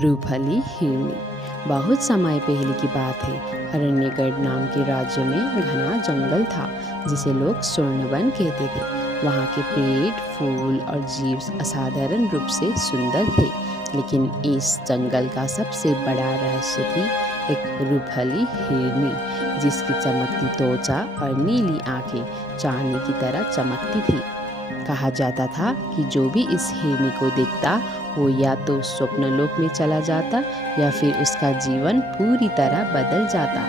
रूपहली हिरनी। बहुत समय पहले की बात है। अरण्यगढ़ नाम के राज्य में घना जंगल था जिसे लोग स्वर्णवन कहते थे। वहाँ के पेड़, फूल और जीव असाधारण रूप से सुंदर थे। लेकिन इस जंगल का सबसे बड़ा रहस्य थी एक रूपहली हिरनी जिसकी चमकती त्वचा और नीली आंखें चांदी की तरह चमकती थी। कहा जाता था कि जो भी इस हिरनी को देखता वो या तो स्वप्नलोक में चला जाता या फिर उसका जीवन पूरी तरह बदल जाता।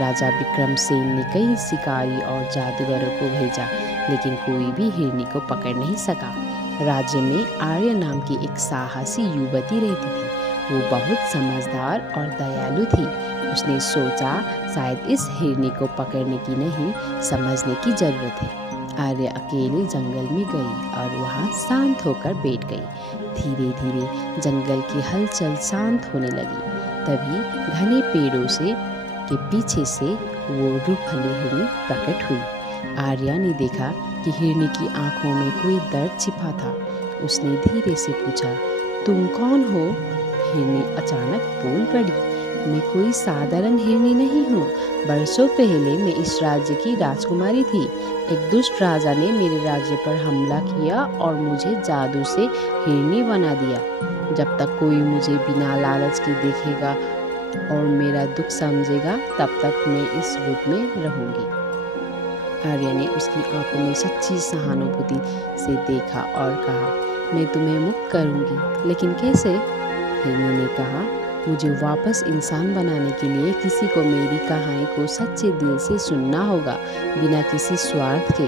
राजा विक्रमसेन ने कई शिकारी और जादूगरों को भेजा, लेकिन कोई भी हिरनी को पकड़ नहीं सका। राज्य में आर्य नाम की एक साहसी युवती रहती थी। वो बहुत समझदार और दयालु थी। उसने सोचा शायद इस हिरनी को पकड़ने की नहीं, समझने की जरूरत है। आर्य अकेले जंगल में गई और वहाँ शांत होकर बैठ गई। धीरे धीरे जंगल की हलचल शांत होने लगी। तभी घने पेड़ों के पीछे से वो रूपहली हिरनी प्रकट हुई। आर्या ने देखा कि हिरनी की आंखों में कोई दर्द छिपा था। उसने धीरे से पूछा, तुम कौन हो? हिरनी अचानक बोल पड़ी, मैं कोई साधारण हिरनी नहीं हूँ। बरसों पहले मैं इस राज्य की राजकुमारी थी। एक दुष्ट राजा ने मेरे राज्य पर हमला किया और मुझे जादू से हिरनी बना दिया। जब तक कोई मुझे बिना लालच के देखेगा और मेरा दुख समझेगा, तब तक मैं इस रूप में रहूंगी। आर्य ने उसकी आंखों में सच्ची सहानुभूति से देखा और कहा, मैं तुम्हें मुक्त करूंगी, लेकिन कैसे? हिरनी ने कहा, मुझे वापस इंसान बनाने के लिए किसी को मेरी कहानी को सच्चे दिल से सुनना होगा, बिना किसी स्वार्थ के।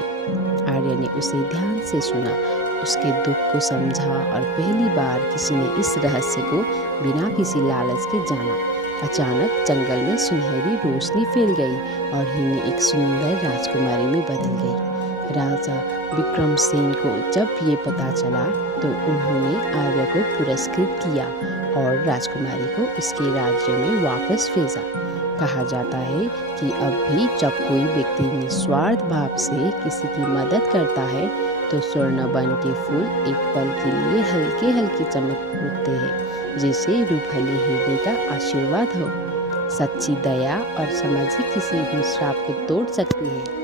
आर्य ने उसे ध्यान से सुना, उसके दुख को समझा और पहली बार किसी ने इस रहस्य को बिना किसी लालच के जाना। अचानक जंगल में सुनहरी रोशनी फैल गई और हिरनी एक सुंदर राजकुमारी में बदल गई। राजा विक्रमसेन को जब ये पता चला तो उन्होंने आर्य को पुरस्कृत किया और राजकुमारी को उसके राज्य में वापस भेजा। कहा जाता है कि अब भी जब कोई व्यक्ति निस्वार्थ भाव से किसी की मदद करता है तो स्वर्णवन के फूल एक पल के लिए हल्के हल्के चमक उठते हैं, जैसे रूपहली हिरनी का आशीर्वाद हो। सच्ची दया और समझ ही किसी भी श्राप को तोड़ सकती है।